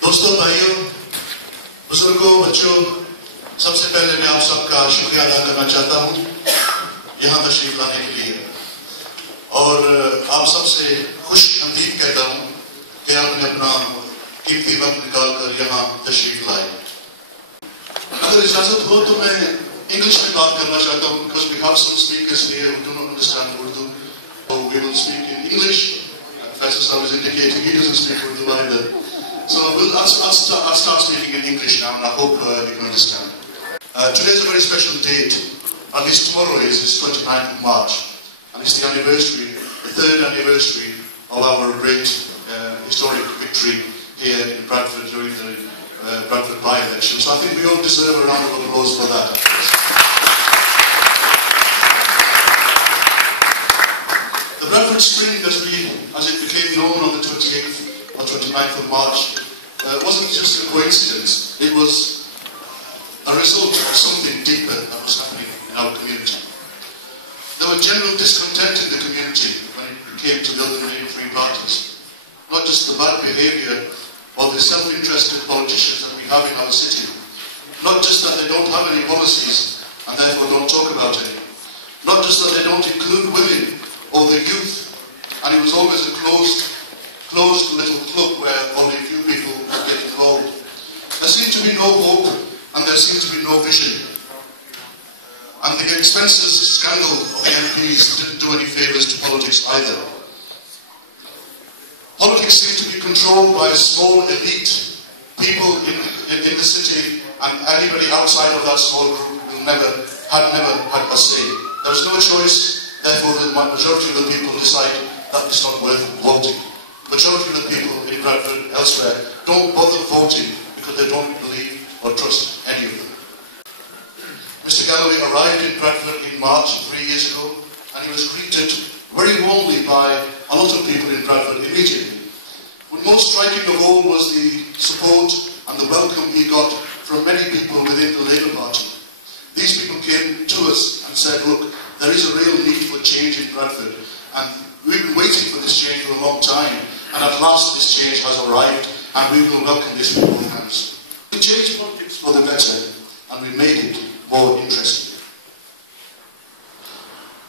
दोस्तों, भाइयों, बुजुर्गों, बच्चों, सबसे पहले मैं आप सबका शुक्रिया अदा करना चाहता हूँ यहाँ तशरीफ लाने के लिए, और आप सबसे खुश आमदीद कहता हूँ कि आपने अपना कीमती वक्त निकालकर यहाँ तशरीफ लाए। अगर इजाजत हो तो मैं इंग्लिश में बात करना चाहता हूँ, because we have some speakers here who do not understand Urdu, so we will speak in English. Faisal Sahib is indicating he doesn't speak Urdu either, so I'll start speaking in English now, and I hope you can understand. Today is a very special date, at least tomorrow is 29th of March, and it's the anniversary, the third anniversary of our great historic victory here in Bradford during the Bradford by-election. So I think we all deserve a round of applause for that. The Bradford Spring, as it became known on the 28th or 29th of March, wasn't just a coincidence. It was a result of something deeper that was happening in our community. There was general discontent in the community when it came to the other main three parties. Not just the bad behaviour or the self-interested politicians that we have in our city. Not just that they don't have any policies and therefore don't talk about any. Not just that they don't include women or the youth, and it was always a closed little club where only a few people would get involved. There seemed to be no hope and there seemed to be no vision. And the expenses scandal of the MPs didn't do any favours to politics either. Politics seemed to be controlled by a small elite, people in the city, and anybody outside of that small group had never had a say. There was no choice, therefore the majority of the people decide that it's not worth voting. The majority of the people in Bradford, elsewhere, don't bother voting because they don't believe or trust any of them. Mr. Galloway arrived in Bradford in March 3 years ago, and he was greeted very warmly by a lot of people in Bradford immediately. But most striking of all was the support and the welcome he got from many people within the Labour Party. These people came to us and said, look, there is a real need for change in Bradford, and we've been waiting for this change for a long time, and at last this change has arrived, and we will welcome this with both hands. We changed politics for the better, and we made it more interesting.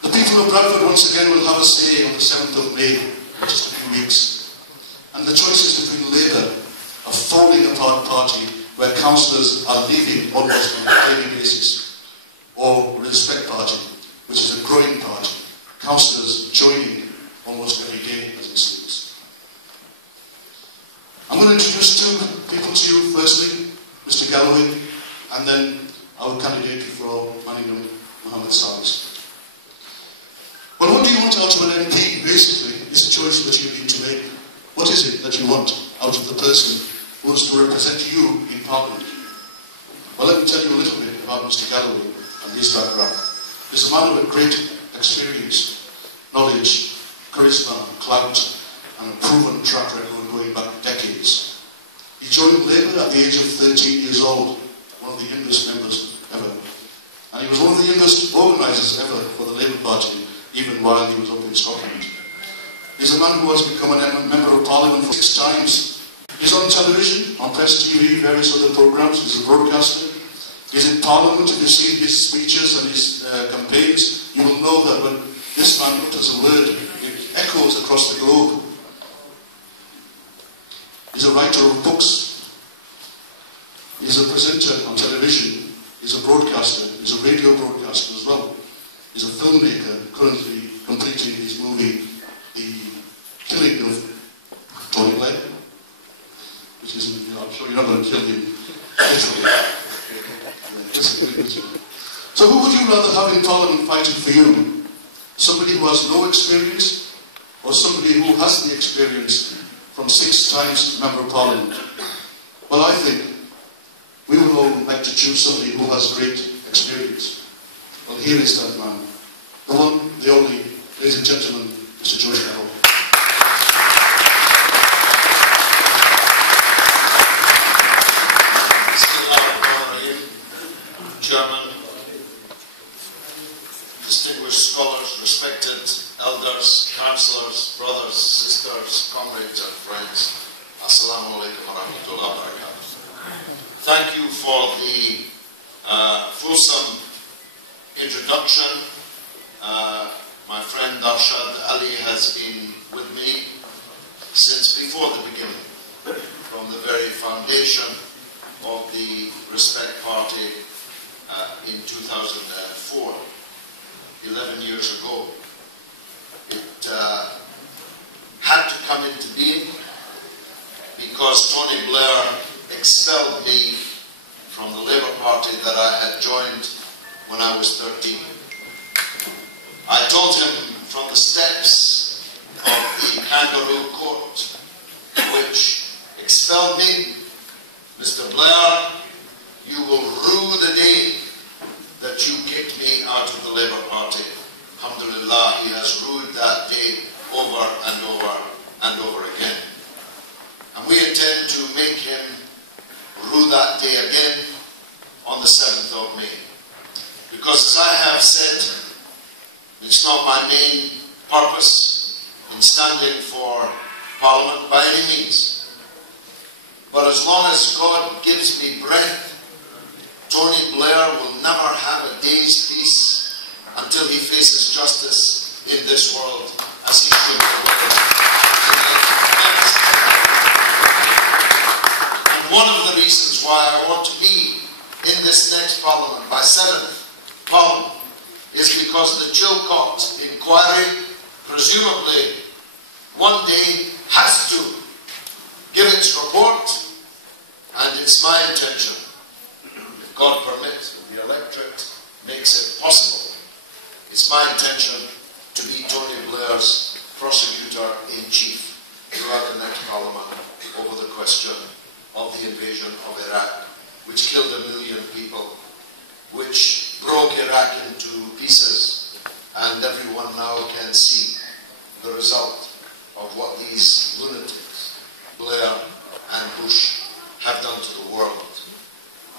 The people of Bradford once again will have a say on the 7th of May, in just a few weeks. And the choices between Labour, a falling apart party where councillors are leaving almost on a daily basis, or Respect Party, which is a growing party, councillors joining almost every day as it seems. I'm going to introduce two people to you. Firstly, Mr. Galloway, and then our candidate for Manningham, Mohammed Saliss. Well, what do you want out of an MP, basically, is the choice that you need to make. What is it that you want out of the person who is to represent you in Parliament? Well, let me tell you a little bit about Mr. Galloway and his background. He's a man with great experience, knowledge, charisma, clout, and a proven track record going back decades. He joined Labour at the age of 13 years old, one of the youngest members ever. And he was one of the youngest organisers ever for the Labour Party, even while he was up in Scotland. He's a man who has become a member of Parliament 6 times. He's on television, on Press TV, various other programmes. He's a broadcaster. He's in Parliament. If you see his speeches and his campaigns, you will know that when this man utters a word, it echoes across the globe. He's a writer of books. He's a presenter on television. He's a broadcaster. He's a radio broadcaster as well. He's a filmmaker, currently completing his movie, The Killing of Tony Blair, which is, I'm sure you're not going to kill him literally. So who would you rather have in Parliament fighting for you? Somebody who has no experience, or somebody who has the experience from 6 times Member of Parliament? Well, I think we would all like to choose somebody who has great experience. Well, here is that man. The one, the only, ladies and gentlemen, Mr. George Galloway. Chairman, distinguished scholars, respected elders, councillors, brothers, sisters, comrades and friends. Assalamu alaikum wa rahmatullahi wa barakatuh. Thank you for the fulsome introduction. My friend Arshad Ali has been with me since before the beginning, from the very foundation of the Respect Party in 2004, 11 years ago. It had to come into being because Tony Blair expelled me from the Labour Party that I had joined when I was 13. I told him from the steps of the Kangaroo Court, which expelled me, Mr. Blair, you will rue the day that you kicked me out of the Labour Party. Alhamdulillah, he has rued that day over and over and over again. And we intend to make him rue that day again on the 7th of May. Because as I have said, it's not my main purpose in standing for Parliament by any means. But as long as God gives me breath, Tony Blair will never have a day's peace until he faces justice in this world as he should. And one of the reasons why I want to be in this next Parliament, my 7th Parliament, is because the Chilcot inquiry presumably one day has to give its report, and it's my intention, if God permits, if the electorate makes it possible, it's my intention to be Tony Blair's prosecutor-in-chief throughout the next Parliament over the question of the invasion of Iraq, which killed 1 million people, which broke Iraq into pieces, and everyone now can see the result of what these lunatics, Blair and Bush, have done to the world.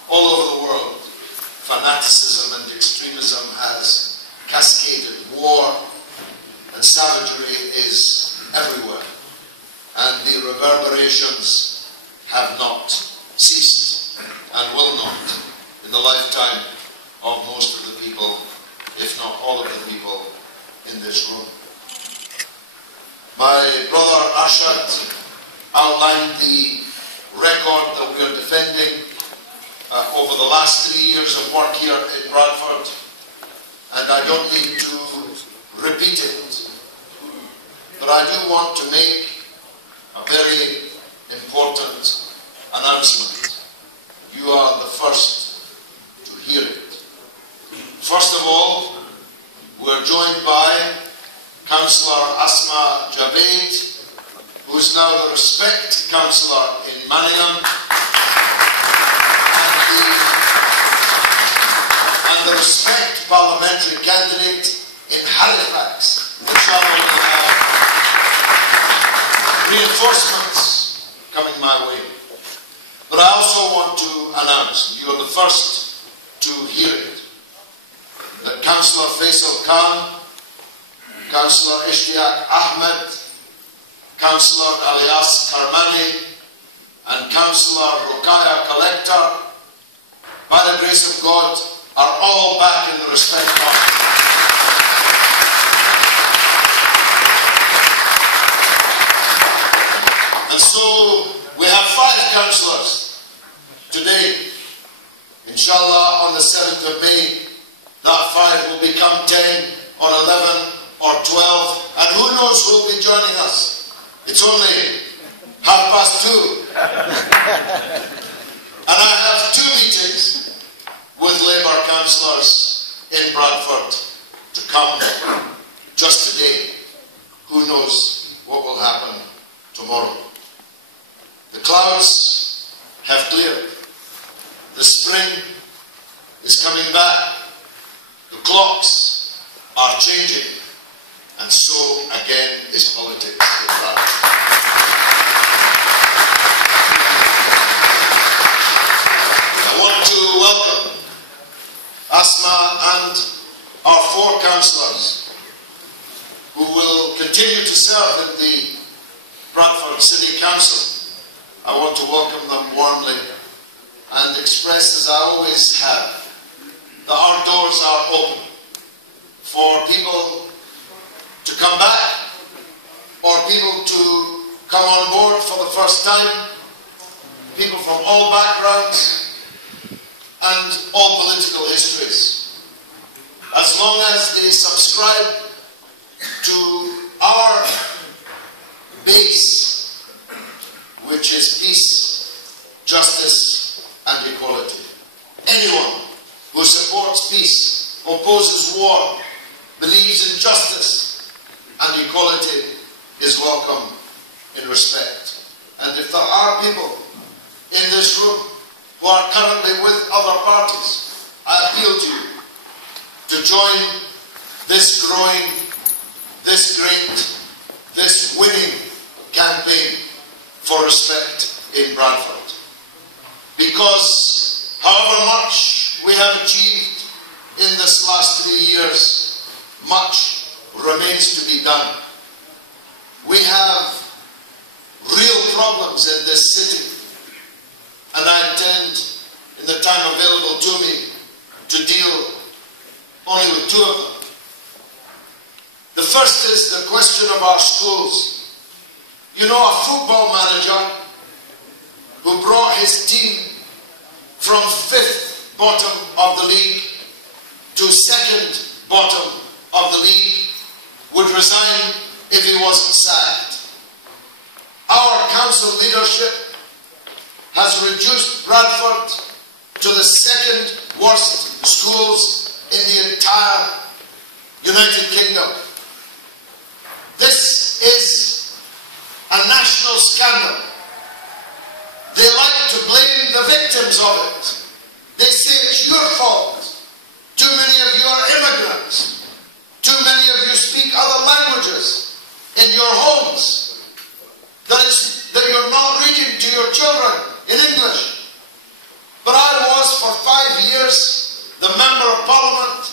All over the world, fanaticism and extremism has cascaded. War and savagery is everywhere, and the reverberations have not ceased and will not in the lifetime of most of the people, if not all of the people in this room. My brother Arshad outlined the record that we are defending over the last 3 years of work here in Bradford, and I don't need to repeat it, but I do want to make a very important announcement. You are the first to hear it. First of all, we are joined by Councillor Asma Javed, who is now the Respect Councillor in Manningham, and the Respect Parliamentary candidate in Halifax. Inshallah, we have reinforcements coming my way. But I also want to announce, you are the first to hear it, that Councillor Faisal Khan, Councillor Ishtiaq Ahmed, Councillor Alias Karmani, and Councillor Rukaya Collector, by the grace of God, are all back in the Respect Party. And so we have 5 councillors today. Inshallah, on the 7th of May, that 5 will become 10 or 11 or 12, and who knows who will be joining us. It's only 2:30. And I have 2 meetings with Labour councillors in Bradford to come just today. Who knows what will happen tomorrow. The clouds have cleared. The spring is coming back. The clocks are changing. And so again is politics. I want to welcome Asma and our 4 councillors who will continue to serve in the Bradford City Council, I want to welcome them warmly and express, as I always have, that our doors are open for people to come back or people to come on board for the first time, people from all backgrounds and all political histories. As long as they subscribe to our base, which is peace, justice and equality. Anyone who supports peace, opposes war, believes in justice and equality is welcome in respect. And if there are people in this room who are currently with other parties, I appeal to you to join this growing, this great, this winning campaign for respect in Bradford. Because however much we have achieved in this last 3 years, much remains to be done. We have real problems in this city, and I intend, in the time available to me, to deal only with two of them. The first is the question of our schools. You know, a football manager who brought his team from 5th bottom of the league to 2nd bottom of the league would resign if he wasn't sacked. Our council leadership has reduced Bradford to the 2nd worst schools in the entire United Kingdom. This is a national scandal. They like to blame the victims of it. They say it's your fault. Too many of you are immigrants. Too many of you speak other languages in your homes. That you're not reading to your children in English. But I was for 5 years the Member of Parliament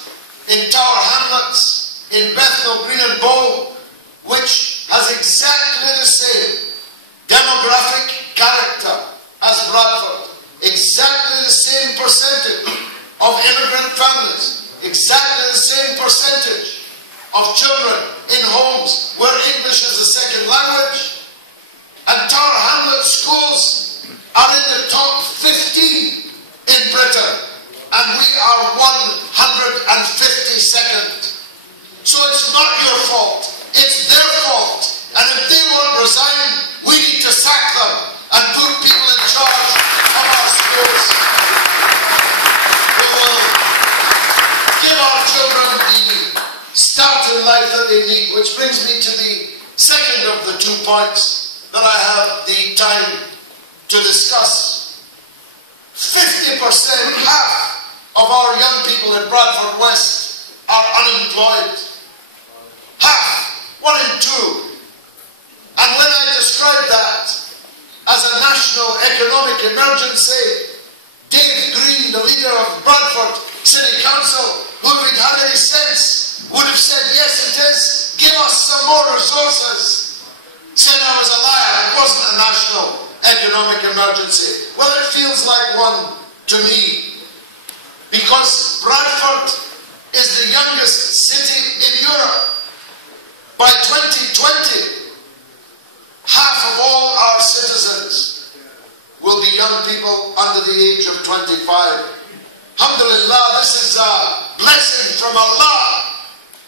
in Tower Hamlets, in Bethnal Green and Bow, which has exactly the same demographic character as Bradford, exactly the same percentage of immigrant families, exactly the same percentage of children in homes where English is a second language, and Tower Hamlets schools are in the top 15 in Britain, and we are 152nd. So it's not your fault, it's their fault, and if they won't resign, we need to sack them and put people in charge of our schools. We will give our children the start in life that they need, which brings me to the second of the 2 points that I have the time to discuss. 50%, half of our young people in Bradford West are unemployed. Half, 1 in 2. And when I describe that as a national economic emergency, Dave Green, the leader of Bradford City Council, who, if he'd had any sense, would have said, yes, it is, give us some more resources. Said I was a liar, it wasn't a national economic emergency. Well, it feels like one to me, because Bradford is the youngest city in Europe. By 2020, half of all our citizens will be young people under the age of 25. Alhamdulillah, this is a blessing from Allah.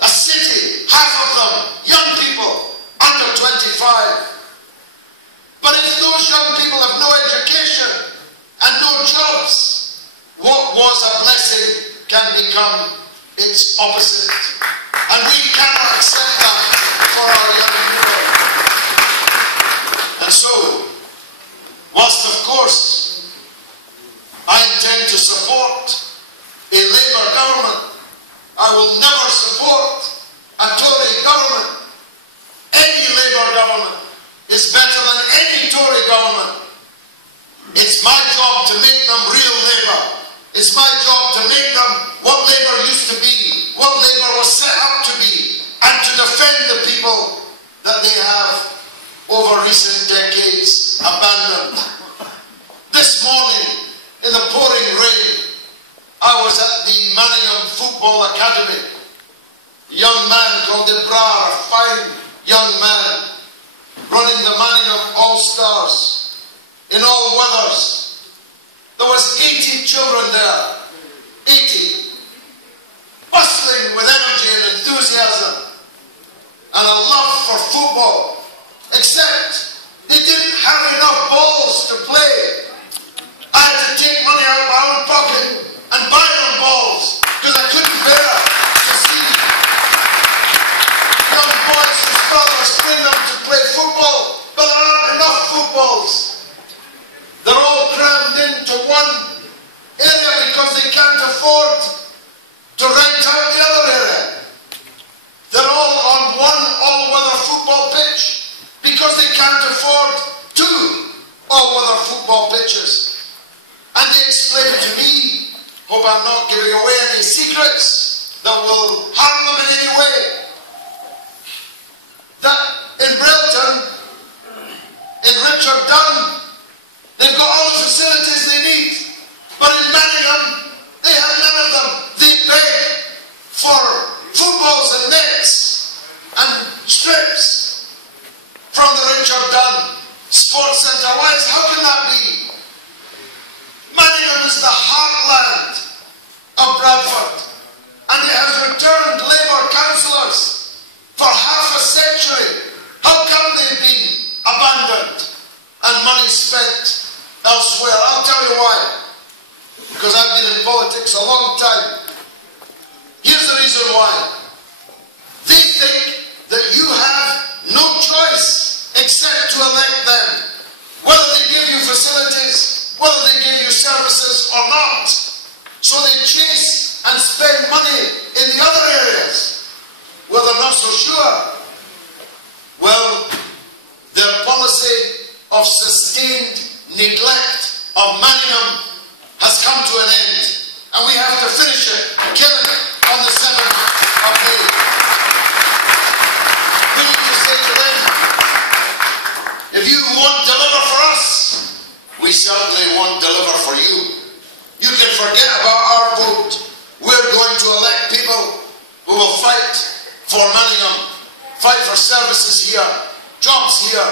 A city, half of them, young people under 25. But if those young people have no education and no jobs, what was a blessing can become its opposite. And we cannot accept that for our young people. And so, whilst of course I intend to support a Labour government, I will never support a Tory government. Any Labour government is better than any Tory government. It's my job to make them real Labour. It's my job to make them what Labour used to be, what Labour was set up to be, and to defend the people over recent decades abandoned. This morning, in the pouring rain, I was at the Manningham Football Academy. A young man called Debrar, a fine young man, running the Manningham All-Stars in all weathers. There was 80 children there, 80, bustling with energy and enthusiasm and a love for football, except they didn't have enough balls to play. I had to take money out of my own pocket and buy them balls because I couldn't bear to see young boys whose fathers bring them to play football, but there aren't enough footballs. They're all crammed into one area because they can't afford to rent out the other area. They're all on one all-weather football pitch because they can't afford two all-weather football pitches. And they explained to me, hope I'm not giving away any secrets that will harm them in any way, that in Brilton, in Richard Dunn, they've got all the facilities they need, but in Manningham, they have none of them. They beg for footballs and nets and strips from the Richard Dunn Sports Centre. How can that be? Manningham is the heartland of Bradford, and it has returned Labour councillors for half a century. How come they've been abandoned and money spent elsewhere? I'll tell you why. Because I've been in politics a long time. Here's the reason why. They think that you have no choice except to elect them, whether they give you facilities, whether they give you services or not. So they chase and spend money in the other areas where they're not so sure. Well, their policy of sustained neglect of Manningham has come to an end, and we have to finish it, kill it on the 7th of May. We need to say to them, if you won't deliver for us, we certainly won't deliver for you. You can forget about our vote. We're going to elect people who will fight for Manningham, fight for services here, jobs here,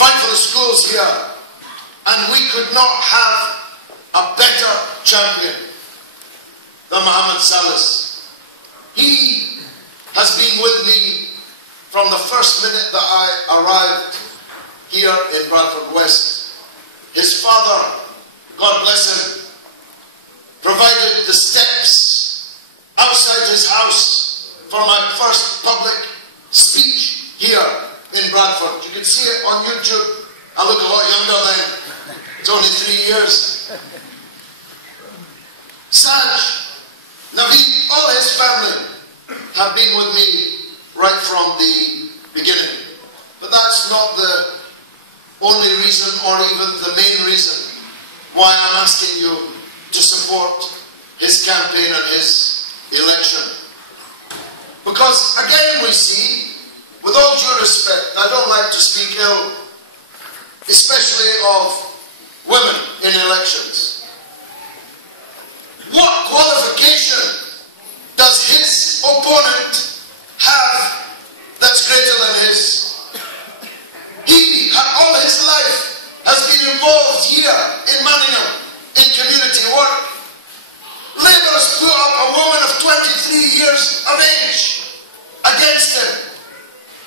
fight for the schools here. And we could not have a better champion than Mohammed Saliss. He has been with me from the first minute that I arrived here in Bradford West. His father, God bless him, provided the steps outside his house for my first public speech here in Bradford. You can see it on YouTube. I look a lot younger then. It's only 3 years. Saj, Naveed, all his family have been with me right from the beginning. But that's not the only reason, or even the main reason, why I'm asking you to support his campaign and his election. Because again we see, with all due respect, I don't like to speak ill, especially of women in elections. What qualification does his opponent have that's greater than his? He, all his life, has been involved here in Manningham in community work. Labour has put up a woman of 23 years of age against him,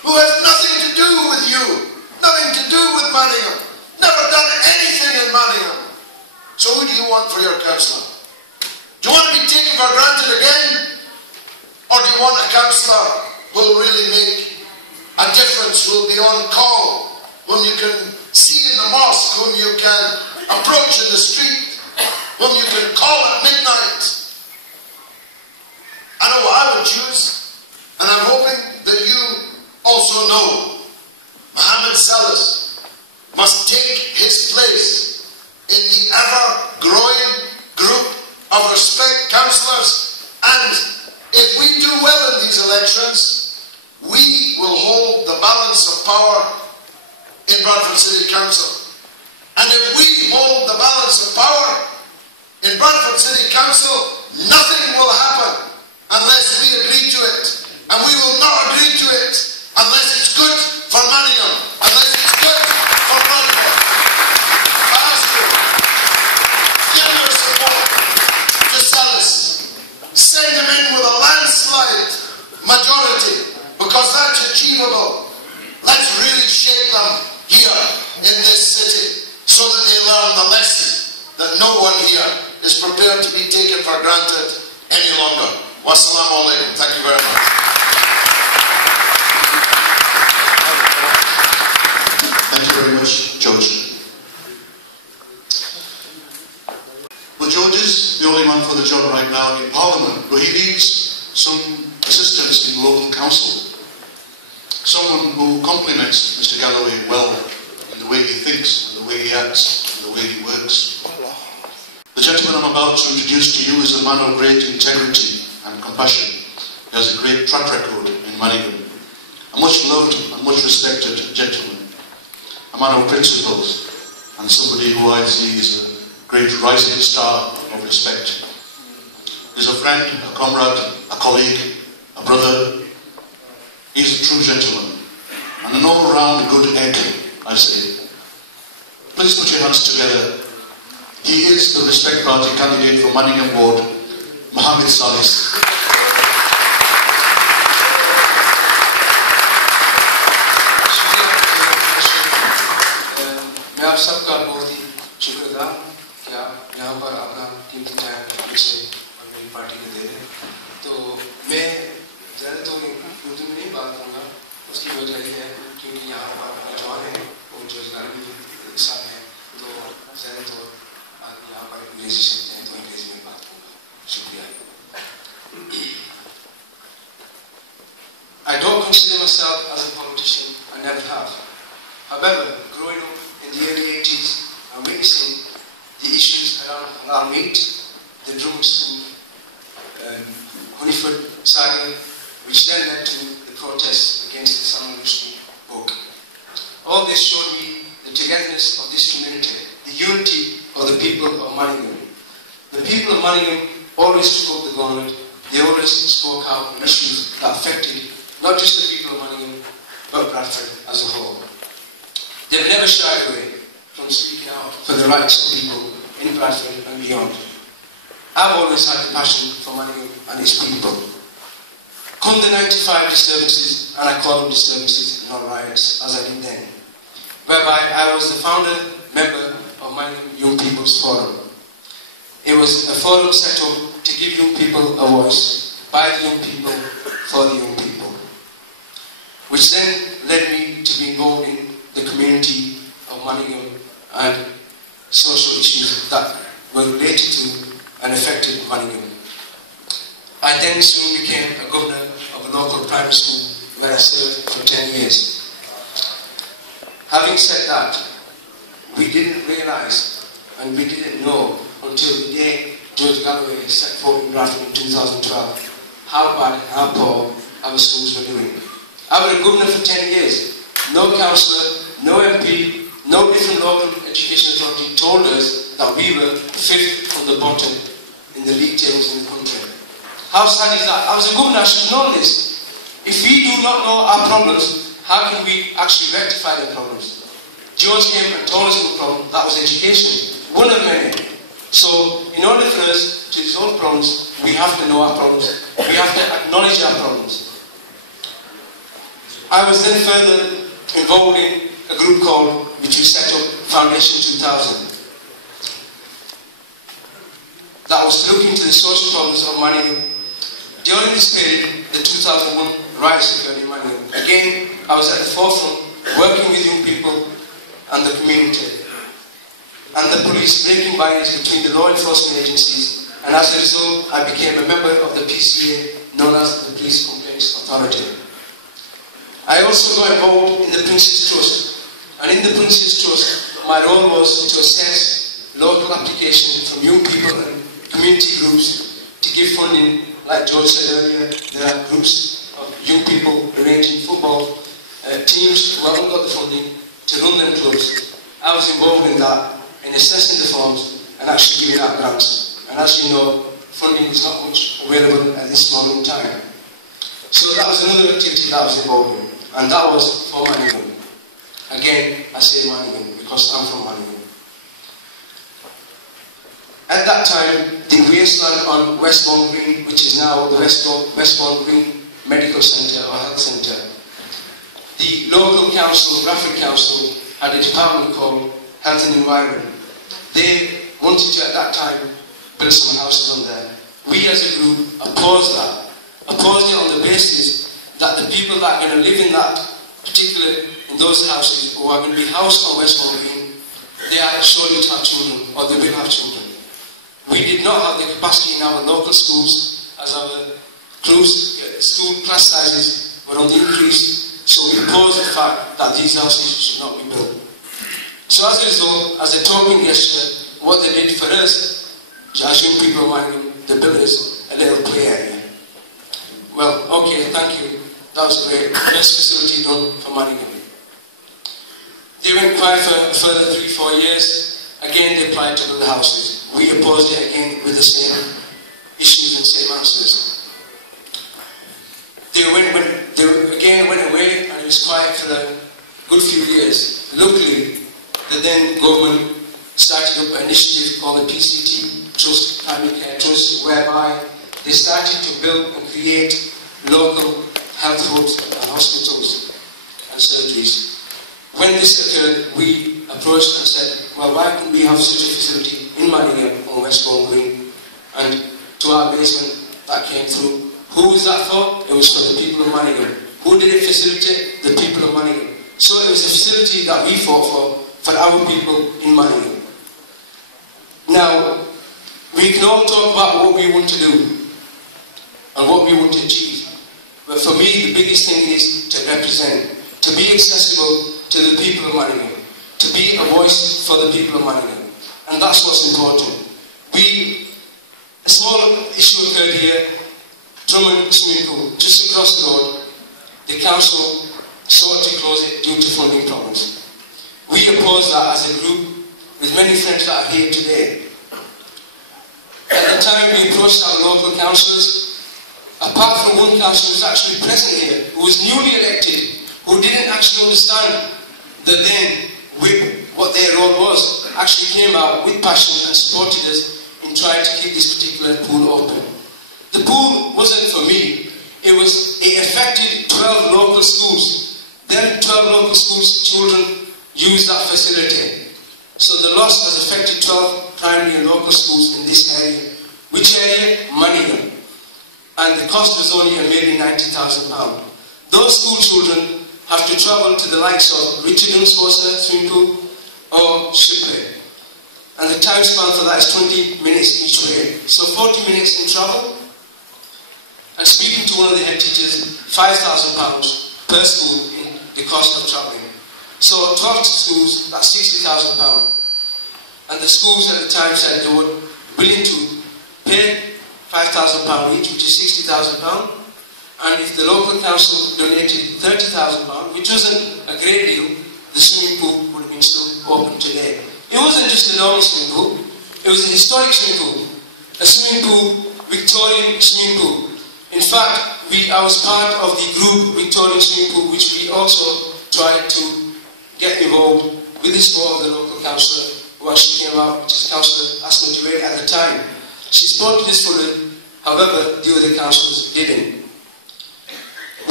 who has nothing to do with you, nothing to do with Manningham, never done anything in Manningham. So who do you want for your councillor? Do you want to be taken for granted again? Or do you want a councillor who will really make a difference, who will be on call, whom you can see in the mosque, whom you can approach in the street, whom you can call at midnight? I know what I would choose, and I'm hoping that you also know Mohammed Saliss must take his place in the ever-growing group of respect councillors, and if we do well in these elections, we will hold the balance of power in Bradford City Council. And if we hold the balance of power in Bradford City Council, nothing will happen unless we agree to it. And we will not agree to it unless it's good for Manningham, unless it's good for Bradford. I ask you, give your support to Saliss. Send him in with a landslide majority, because that's achievable. Let's really shape them here in this city so that they learn the lesson that no one here is prepared to be taken for granted any longer. Wassalamu alaikum. Thank you very much. Thank you very much, George. Well, George is the only man for the job right now in Parliament, but he needs some assistance in local council. Someone who complements Mr. Galloway well in the way he thinks, and the way he acts, and the way he works. The gentleman I'm about to introduce to you is a man of great integrity and compassion. He has a great track record in Manningham. A much loved and much respected gentleman. A man of principles, and somebody who I see is a great rising star of respect. He's a friend, a comrade, a colleague, a brother. He's a true gentleman, and an all-round good egg, I say. Please put your hands together. He is the Respect Party candidate for Manningham Ward, Mohammed Saliss. मैं आप सबका बहुत ही शुक्रगुजार कि आप यहाँ पर अपना कीमती टाइम मुझसे और मेरी पार्टी को दे रहे हैं। तो मैं ज़्यादा तो उर्दू में नहीं बात करूँगा, उसकी वजह यह है क्योंकि यहाँ पर नौजवान हैं और रोजगार भी साथ हैं, तो ज़्यादा तो यहाँ पर अंग्रेजी सीखते हैं तो अंग्रेजी में बात करूँगा। शुक्रिया। I don't consider myself as a politician. I never have. However, growing up in the early 80s and witnessing the issues around our meat, the drumming school, Honeyford saga, which then led to the protests against the Salman Rushdie book. All this showed me the togetherness of this community, the unity of the people of Manningham. The people of Manningham always took up the gauntlet. They always spoke out on issues that affected not just the people of Manningham, but Bradford as a whole. They've never shied away from speaking out for the rights of people in Bradford and beyond. I've always had a passion for Manningham and its people. Come the 95 disturbances, and I call them disturbances, not riots, as I did then, whereby I was the founder member of Manningham Young People's Forum. It was a forum set up to give young people a voice, by the young people, for the young people, which then led me to be involved in the community of Manningham and social issues that were related to and affected Manningham. I then soon became a governor of a local primary school where I served for 10 years. Having said that, we didn't realise and we didn't know until the day George Galloway set foot in Bradford in 2012 how bad, how poor our schools were doing. I was a governor for 10 years. No councillor, no MP, no different local education authority told us that we were fifth from the bottom in the league tables in the country. How sad is that? I was a governor, I should know this. If we do not know our problems, how can we actually rectify the problems? George came and told us the problem, that was education. One of many. So, in order for us to resolve problems, we have to know our problems. We have to acknowledge our problems. I was then further involved in a group called, which we set up, Foundation 2000. That was to look into the social problems of Manningham. During this period, the 2001 riots occurred in Manningham. Again, I was at the forefront, working with young people and the community, and the police, breaking barriers between the law enforcement agencies, and as a result, I became a member of the PCA, known as the Police Complaints Authority. I also got involved in the Prince's Trust, and in the Prince's Trust, my role was to assess local applications from young people and community groups to give funding. Like George said earlier, there are groups of young people arranging football teams who haven't got the funding, to run them clubs. I was involved in that, in assessing the forms and actually giving out grants. And as you know, funding is not much available at this moment in time. So that was another activity that I was involved in, and that was for Manningham. Again, I say Manningham because I'm from Manningham. At that time, the wasteland on Westbourne Green, which is now the Westbourne Green Medical Centre or Health Centre, the local council, Bradford Council, had a department called Health and Environment. They wanted to, at that time, build some houses on there. We as a group opposed that. Opposed it on the basis that the people that are going to live in that particular, in those houses, who are going to be housed on Westbourne Green, they are surely to have children, or they will have children. We did not have the capacity in our local schools, as our school class sizes were on the increase, so we opposed the fact that these houses should not be built. So as a result, as a token gesture, what they did for us, as young people of Manningham, they built us a little play area. Well, okay, thank you. That was great. Best facility done for Manningham. They went quiet for a further 3-4 years. Again, they applied to build the houses. We opposed it again with the same issues and same answers. They again went away, and it was quiet for a good few years. Luckily, the then government started up an initiative called the PCT, Trust Primary Care Trust, whereby they started to build and create local health hubs and hospitals and surgeries. When this occurred, we approached and said, well, why couldn't we have such a facility in Manningham on Westbourne Green? And to our basement, that came through. Who was that for? It was for the people of Manningham. Who did it facilitate? The people of Manningham. So it was a facility that we fought for our people in Manningham. Now, we can all talk about what we want to do and what we want to achieve. But for me, the biggest thing is to represent, to be accessible to the people of Manningham, to be a voice for the people of Manningham. And that's what's important. A small issue occurred here, Drummond Swimming Pool, just across the road. The council sought to close it due to funding problems. We opposed that as a group, with many friends that are here today. At the time, we approached our local councillors. Apart from one councillor who was actually present here, who was newly elected, who didn't actually understand the then with what their role was, actually came out with passion and supported us in trying to keep this particular pool open. The pool wasn't for me, it affected 12 local schools. Then 12 local schools children used that facility. So the loss has affected 12 primary and local schools in this area. Which area? Manningham. And the cost was only a merely £90,000. Those school children have to travel to the likes of Richard Unsworth Swimming Pool or Shipley. And the time span for that is 20 minutes each way. So 40 minutes in travel. And speaking to one of the head teachers, £5,000 per school in the cost of travelling. So 12 schools, that's £60,000. And the schools at the time said they were willing to pay £5,000 each, which is £60,000. And if the local council donated £30,000, which wasn't a great deal, the swimming pool would have been still open today. It wasn't just a normal swimming pool, it was a historic swimming pool. A swimming pool, Victorian swimming pool. In fact, I was part of the group Victorian Swimming Pool, which we also tried to get involved with the support of the local councillor who actually came out, which is Councillor Asma at the time. She supported this fully, however, the other councillors didn't.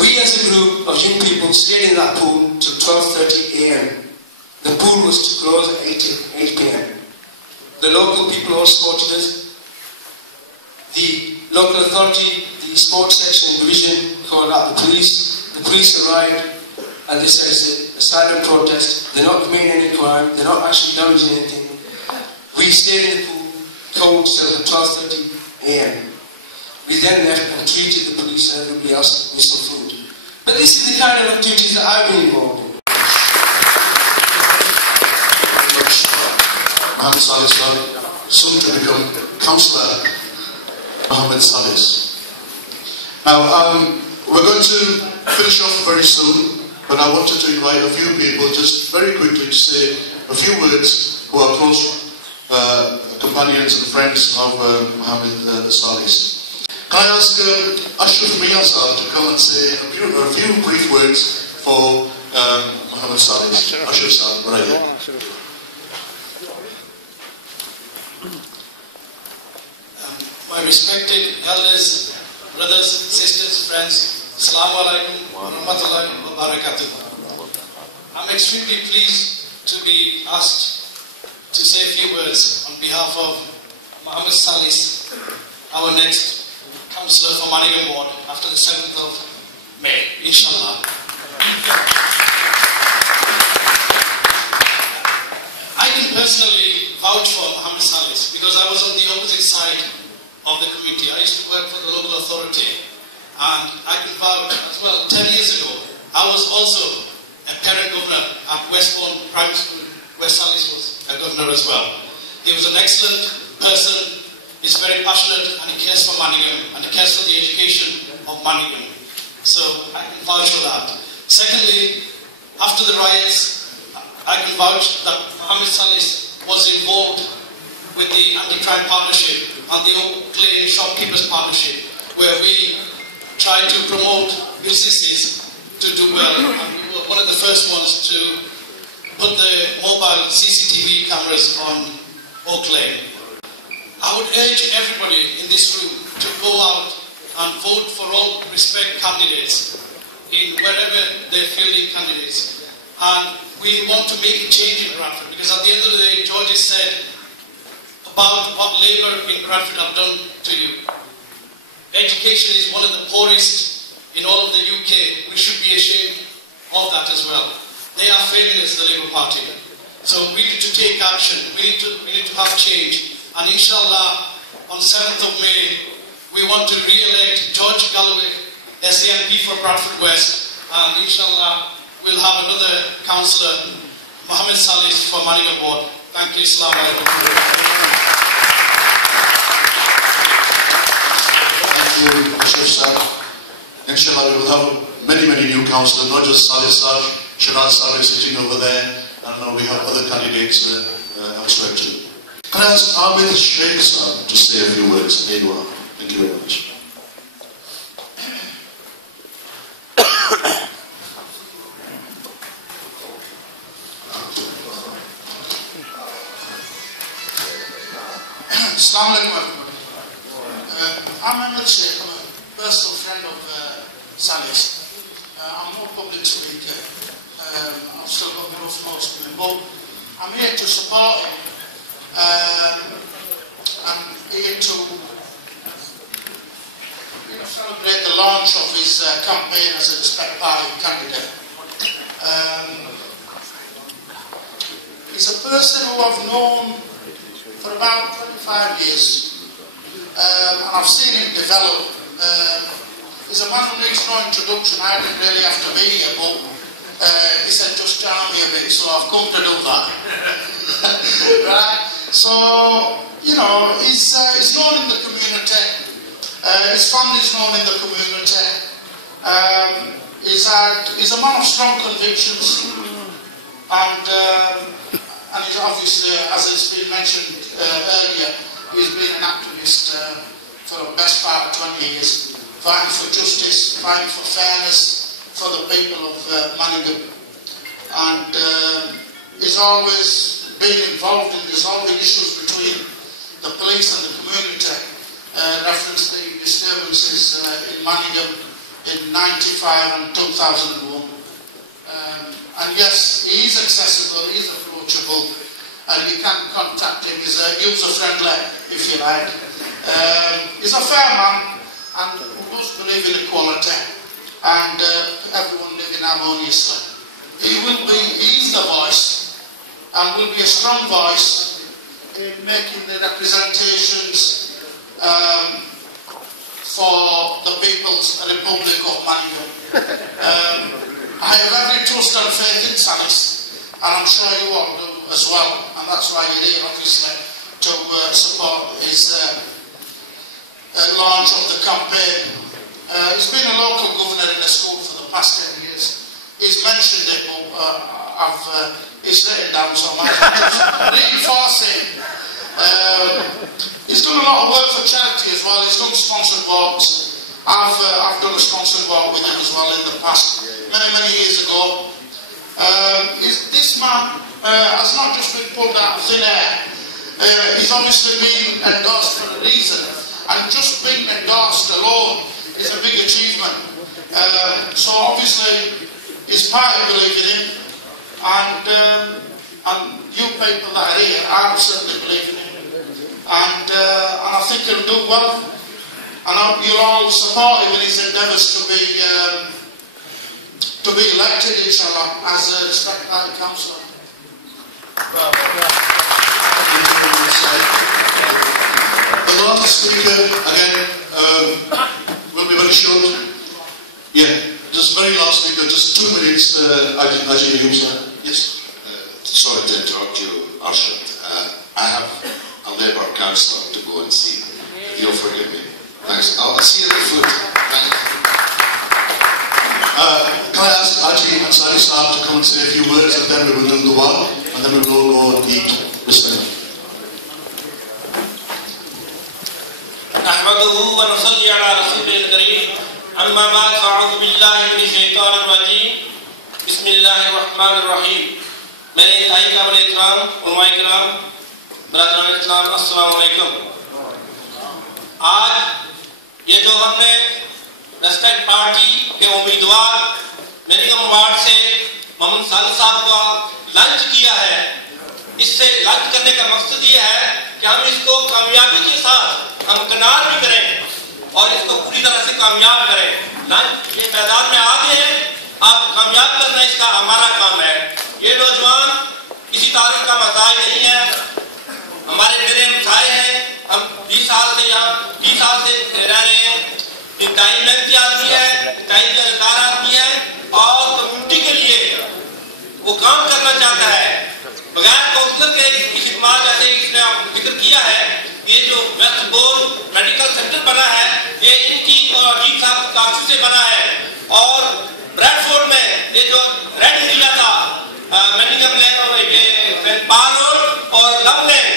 We as a group of young people stayed in that pool till 12:30 AM. The pool was to close at 8 PM. The local people all supported us. The local authority, the sports section division called out the police. The police arrived and they said it's a silent protest. They're not committing any crime. They're not actually damaging anything. We stayed in the pool cold till 12:30 AM. We then left and treated the police and everybody else with some food. But this is the kind of activities that I've been involved in. Mohammed Saliss, soon to become Councillor Mohammed Saliss. Now, we're going to finish off very soon, but I wanted to invite a few people just very quickly to say a few words who are close companions and friends of Mohammed Saliss. Can I ask Ashraf Miyazar to come and say a few brief words for Mohammed Saliss? Ashraf Sal, right here. My respected elders, brothers, sisters, friends, Assalamu alaikum wa rahmatullahi wa barakatuh. I'm extremely pleased to be asked to say a few words on behalf of Mohammed Saliss, our next councillor for Manningham Ward after the 7th of May, inshallah. I can personally vouch for Mohammed Saliss because I was on the opposite side of the community. I used to work for the local authority, and I can vouch as well. 10 years ago, I was also a parent governor at Westbourne Primary School, where Saliss was a governor as well. He was an excellent person. He's very passionate, and he cares for Manningham, and he cares for the education of Manningham. So I can vouch for that. Secondly, after the riots, I can vouch that Mohammed Saliss was involved with the anti-crime partnership and the Oak Lane Shopkeepers Partnership, where we tried to promote businesses to do well, and we were one of the first ones to put the mobile CCTV cameras on Oak Lane. I would urge everybody in this room to go out and vote for all respect candidates in wherever they're fielding candidates. And we want to make a change in Bradford, because at the end of the day, George has said about what Labour in Bradford have done to you. Education is one of the poorest in all of the UK. We should be ashamed of that as well. They are failing as the Labour Party. So we need to take action. We need to have change. And inshallah, on 7th of May, we want to re-elect George Galloway as the MP for Bradford West. And inshallah, we'll have another councillor, Mohammed Saliss, for Manningham Ward. Thank you. Assalamu alaikum. Thank you, Ashraf Sal. Inshallah, we will have many new councillors, not just Saliss Sal, Shiraz Saliss sitting over there, and now we have other candidates elsewhere too. Can I ask Ahmed Sheikh Sal to say a few words? Edouard. Thank you very much. Assalamu alaikum. I'm Mohammed Sheikh. I'm a personal friend of Saliss. I'm not a public speaker. I've still got my rough nose to him, but I'm here to support him. I'm here to celebrate the launch of his campaign as a Respect Party candidate. He's a person who I've known for about 25 years, and I've seen him develop. He's a man who needs no introduction. I didn't really have to be here, but he said just charm me a bit, so I've come to do that. Right? So, you know, he's known in the community. His family's known in the community. He's a man of strong convictions, and he's obviously, as it's been mentioned earlier, he's been an activist for the best part of 20 years, fighting for justice, fighting for fairness for the people of Manningham. And he's always been involved in resolving issues between the police and the community. Reference the disturbances in Manningham in 95 and 2001. And yes, he is accessible, he is approachable, and you can contact him. He's user-friendly, if you like. He's a fair man, and who does believe in equality, and everyone living harmoniously. He's the voice, and will be a strong voice in making the representations for the People's Republic of Manningham. I have every trust and faith in Saliss, and I'm sure you all do as well, and that's why you're here, obviously, to support his launch of the campaign. He's been a local governor in the school for the past 10 years, he's mentioned it, but it's written down, so I might just reinforce it. He's done a lot of work for charity as well. He's done sponsored walks. I've done a sponsored walk with him as well in the past, many years ago. This man has not just been pulled out of thin air. He's obviously been endorsed for a reason, and just being endorsed alone is a big achievement. So obviously his party believe in him, and you people that are here, I certainly believe in him, and I think he'll do well, and I hope you'll all support him in his endeavours to be elected, inshallah, as a respected party councillor. The last speaker, again, will be very short. Yeah, just very last speaker, just 2 minutes, Ajay Musa. Yes, sorry to interrupt you, Arshad. I have a Labour councillor to go and see. You'll forgive me. Thanks. I'll see you at the foot. Thank you. Can I ask Ajay and Saliss to come and say a few words, and then we will do the one, and then we will all go and eat. Bismillah. نحمده ونصلي على رسوله الكريم أما بعد فأعوذ بالله من الشيطان الرجيم بسم الله الرحمن الرحيم میرے انتہائی قابل احترام علماء کرام برادران اسلام السلام علیکم. آج یہ جو ہم نے ریسپیکٹ پارٹی کے امیدوار مننگھم وارڈ سے محمد صالح صاحب کا لنچ کیا ہے، اس سے لنچ کرنے کا مقصد یہ ہے کہ ہم اس کو کامیابی کے ساتھ ہم کنار بھی کریں اور اس کو پوری طرح سے کامیاب کریں. لنچ یہ میدان میں آ گئے ہیں، آپ کامیاب کرنا اس کا ہمارا کام ہے. یہ نوجوان کسی تعلق کا محتاج نہیں ہے، ہمارے میرے ہمسائے ہیں، ہم 20 سال سے یہاں 30 سال سے رہ رہے ہیں. انتہائی محنتی آدمی ہے، انتہائی جانکار آدمی ہے اور کمیونٹی کے لیے وہ کام کرنا چاہتا ہے. بغیر کونسلر کے خدمات جیسے اس نے ذکر کیا ہے، یہ جو ویسٹ بول میڈیکل سینٹر بنا ہے یہ ان کی اور اجیت صاحب کی کاشی سے بنا ہے. اور بریڈفورڈ میں یہ جو ریڈ ایریا تھا مننگھم لین اور یہ پال روڈ اور لو لین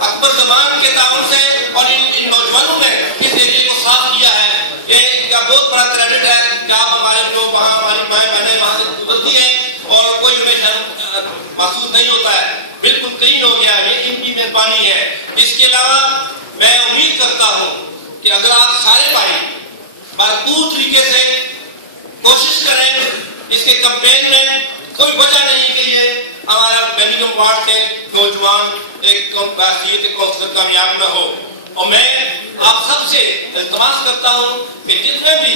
اکبر زمان کے تعاون سے اور ان نوجوانوں نے اس ایریے کو صاف کیا ہے. یہ ان کا بہت بڑا کریڈٹ ہے کہ آپ ہمارے جو وہاں ہماری مائیں بہنیں وہاں سے گزرتی ہیں اور کوئی انہیں شرم محسوس نہیں ہوتا ہے. بالکل کہیں ہو گیا، یہ ان کی مہربانی ہے. اس کے علاوہ میں امید کرتا ہوں کہ اگر آپ سارے بھائی بھرپور طریقے سے کوشش کریں اس کے کمپین میں، کوئی وجہ نہیں کہ یہ ہمارا مننگھم وارڈ کے نوجوان ایک کونسلر کامیاب نہ ہو. اور میں آپ سب سے التماس کرتا ہوں کہ جتنے بھی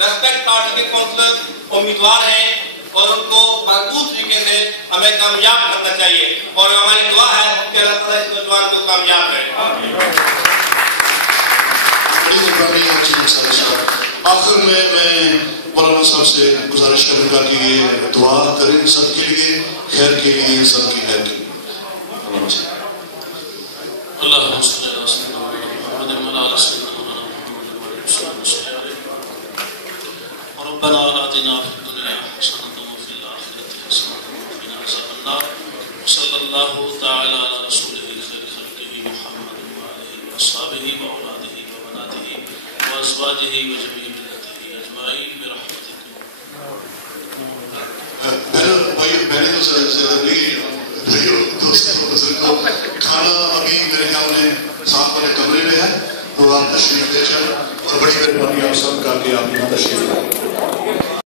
ریسپیکٹ پارٹی کے کونسلر امیدوار ہیں اور ان کو بھرپور طریقے سے ہمیں کامیاب کرنا چاہیے اور ہماری دعا ہے کہ اللہ تعالیٰ اس نوجوان کو کامیاب کرے. آخر میں مولانا صاحب سے گزارش کروں گا کہ یہ دعا کریں سب کے لیے، خیر کے لیے، سب کی خیر کے لیے. اللهم صل على سيدنا محمد وعلى آل سيدنا محمد ربنا آتنا في الدنيا حسنة وفي الآخرة حسنة وقنا عذاب النار. صلى الله تعالى على رسوله خير خلقه محمد وآله وأصحابه وأولاده وبناته وأزواجه وجميع ملته أجمعين برحمتك. دوستوں کھانا ابھی میرے خیال میں ساتھ والے کمرے میں ہے، تو آپ تشریف لے جائیں اور بڑی مہربانی آپ سب کا کہ آپ یہاں تشریف لائیں.